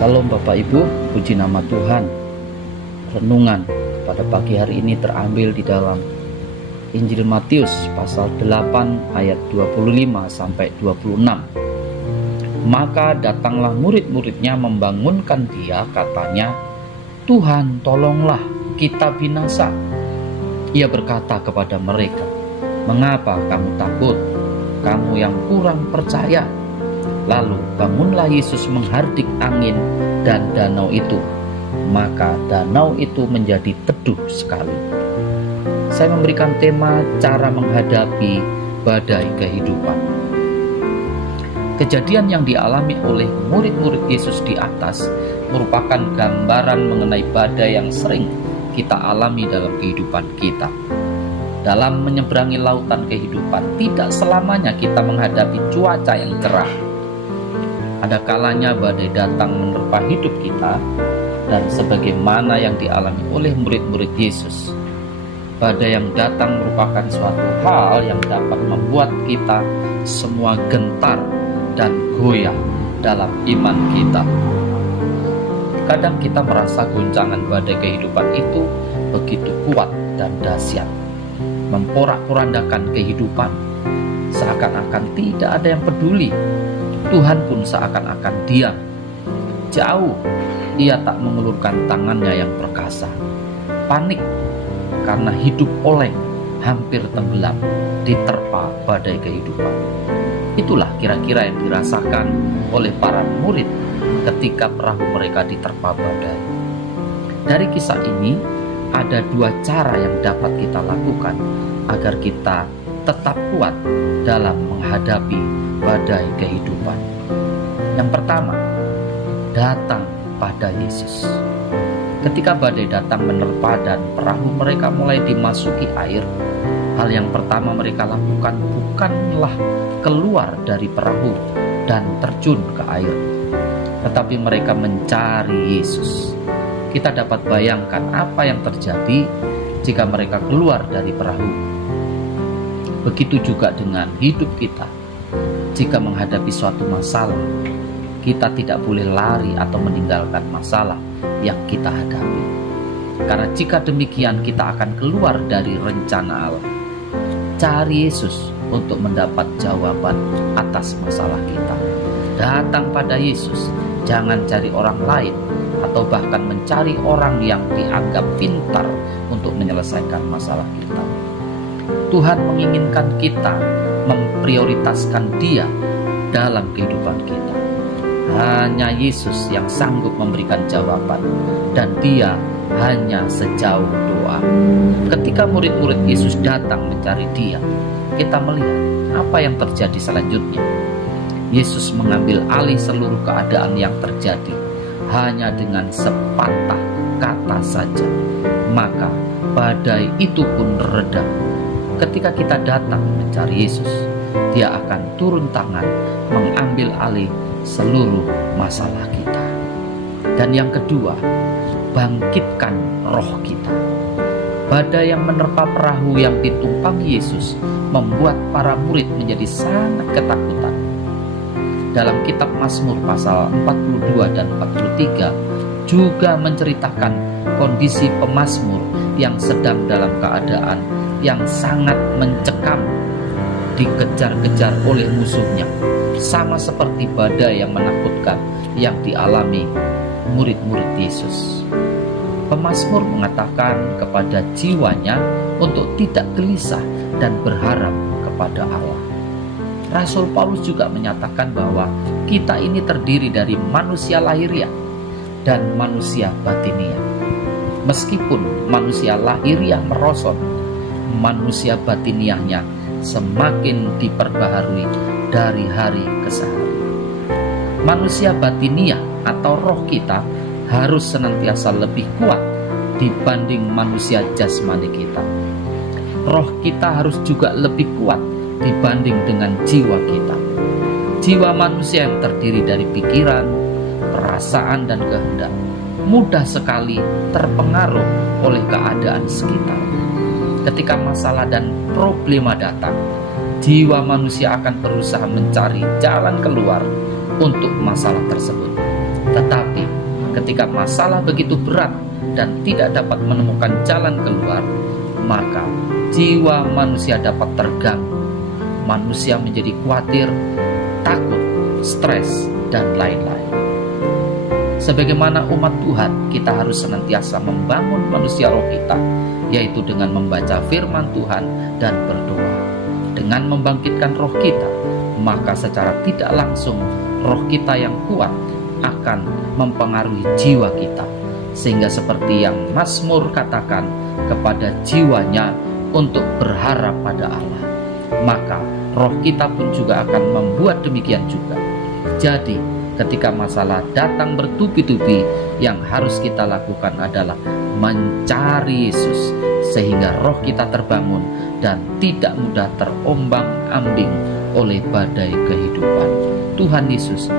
Salam Bapak Ibu, puji nama Tuhan. Renungan pada pagi hari ini terambil di dalam Injil Matius pasal 8 ayat 25 sampai 26. Maka datanglah murid-muridnya membangunkan dia, katanya, "Tuhan, tolonglah, kita binasa." Ia berkata kepada mereka, "Mengapa kamu takut? Kamu yang kurang percaya." Lalu bangunlah Yesus menghardik angin dan danau itu, maka danau itu menjadi teduh sekali. Saya memberikan tema cara menghadapi badai kehidupan. Kejadian yang dialami oleh murid-murid Yesus di atas merupakan gambaran mengenai badai yang sering kita alami dalam kehidupan kita. Dalam menyeberangi lautan kehidupan, tidak selamanya kita menghadapi cuaca yang cerah. Ada kalanya badai datang menerpa hidup kita, dan sebagaimana yang dialami oleh murid-murid Yesus, badai yang datang merupakan suatu hal yang dapat membuat kita semua gentar dan goyah dalam iman kita. Kadang kita merasa guncangan badai kehidupan itu begitu kuat dan dahsyat, memporak-porandakan kehidupan, seakan-akan tidak ada yang peduli. Tuhan pun seakan-akan diam. Jauh, ia tak mengulurkan tangannya yang perkasa. Panik karena hidup oleng, hampir tenggelam, diterpa badai kehidupan. Itulah kira-kira yang dirasakan oleh para murid ketika perahu mereka diterpa badai. Dari kisah ini, ada dua cara yang dapat kita lakukan agar kita tetap kuat dalam menghadapi badai kehidupan. Yang pertama, datang pada Yesus. Ketika badai datang menerpa dan perahu mereka mulai dimasuki air, hal yang pertama mereka lakukan bukanlah keluar dari perahu dan terjun ke air, tetapi mereka mencari Yesus. Kita dapat bayangkan apa yang terjadi jika mereka keluar dari perahu. Begitu juga dengan hidup kita. Jika menghadapi suatu masalah, kita tidak boleh lari atau meninggalkan masalah yang kita hadapi. Karena jika demikian, kita akan keluar dari rencana Allah. Cari Yesus untuk mendapat jawaban atas masalah kita. Datang pada Yesus, jangan cari orang lain atau bahkan mencari orang yang dianggap pintar untuk menyelesaikan masalah kita. Tuhan menginginkan kita memprioritaskan Dia dalam kehidupan kita. Hanya Yesus yang sanggup memberikan jawaban, dan Dia hanya sejauh doa. Ketika murid-murid Yesus datang mencari Dia, kita melihat apa yang terjadi selanjutnya. Yesus mengambil alih seluruh keadaan yang terjadi hanya dengan sepatah kata saja, maka badai itu pun reda. Ketika kita datang mencari Yesus, Dia akan turun tangan mengambil alih seluruh masalah kita. Dan yang kedua, bangkitkan roh kita. Badai yang menerpa perahu yang ditumpangi Yesus membuat para murid menjadi sangat ketakutan. Dalam kitab Mazmur pasal 42 dan 43 juga menceritakan kondisi pemazmur yang sedang dalam keadaan yang sangat mencekam, dikejar-kejar oleh musuhnya, sama seperti badai yang menakutkan yang dialami murid-murid Yesus. Pemazmur mengatakan kepada jiwanya untuk tidak gelisah dan berharap kepada Allah. Rasul Paulus juga menyatakan bahwa kita ini terdiri dari manusia lahiriah dan manusia batiniah. Meskipun manusia lahiriah merosot, manusia batiniahnya semakin diperbaharui dari hari ke hari. Manusia batiniah atau roh kita harus senantiasa lebih kuat dibanding manusia jasmani kita. Roh kita harus juga lebih kuat dibanding dengan jiwa kita. Jiwa manusia yang terdiri dari pikiran, perasaan, dan kehendak mudah sekali terpengaruh oleh keadaan sekitar. Ketika masalah dan problema datang, jiwa manusia akan berusaha mencari jalan keluar untuk masalah tersebut. Tetapi ketika masalah begitu berat dan tidak dapat menemukan jalan keluar, maka jiwa manusia dapat terganggu. Manusia menjadi khawatir, takut, stres, dan lain-lain. Sebagaimana umat Tuhan, kita harus senantiasa membangun manusia roh kita, yaitu dengan membaca firman Tuhan dan berdoa. Dengan membangkitkan roh kita, maka secara tidak langsung roh kita yang kuat akan mempengaruhi jiwa kita, sehingga seperti yang Mazmur katakan kepada jiwanya untuk berharap pada Allah, maka roh kita pun juga akan membuat demikian juga. Jadi ketika masalah datang bertubi-tubi, yang harus kita lakukan adalah mencari Yesus, sehingga roh kita terbangun dan tidak mudah terombang-ambing oleh badai kehidupan. Tuhan Yesus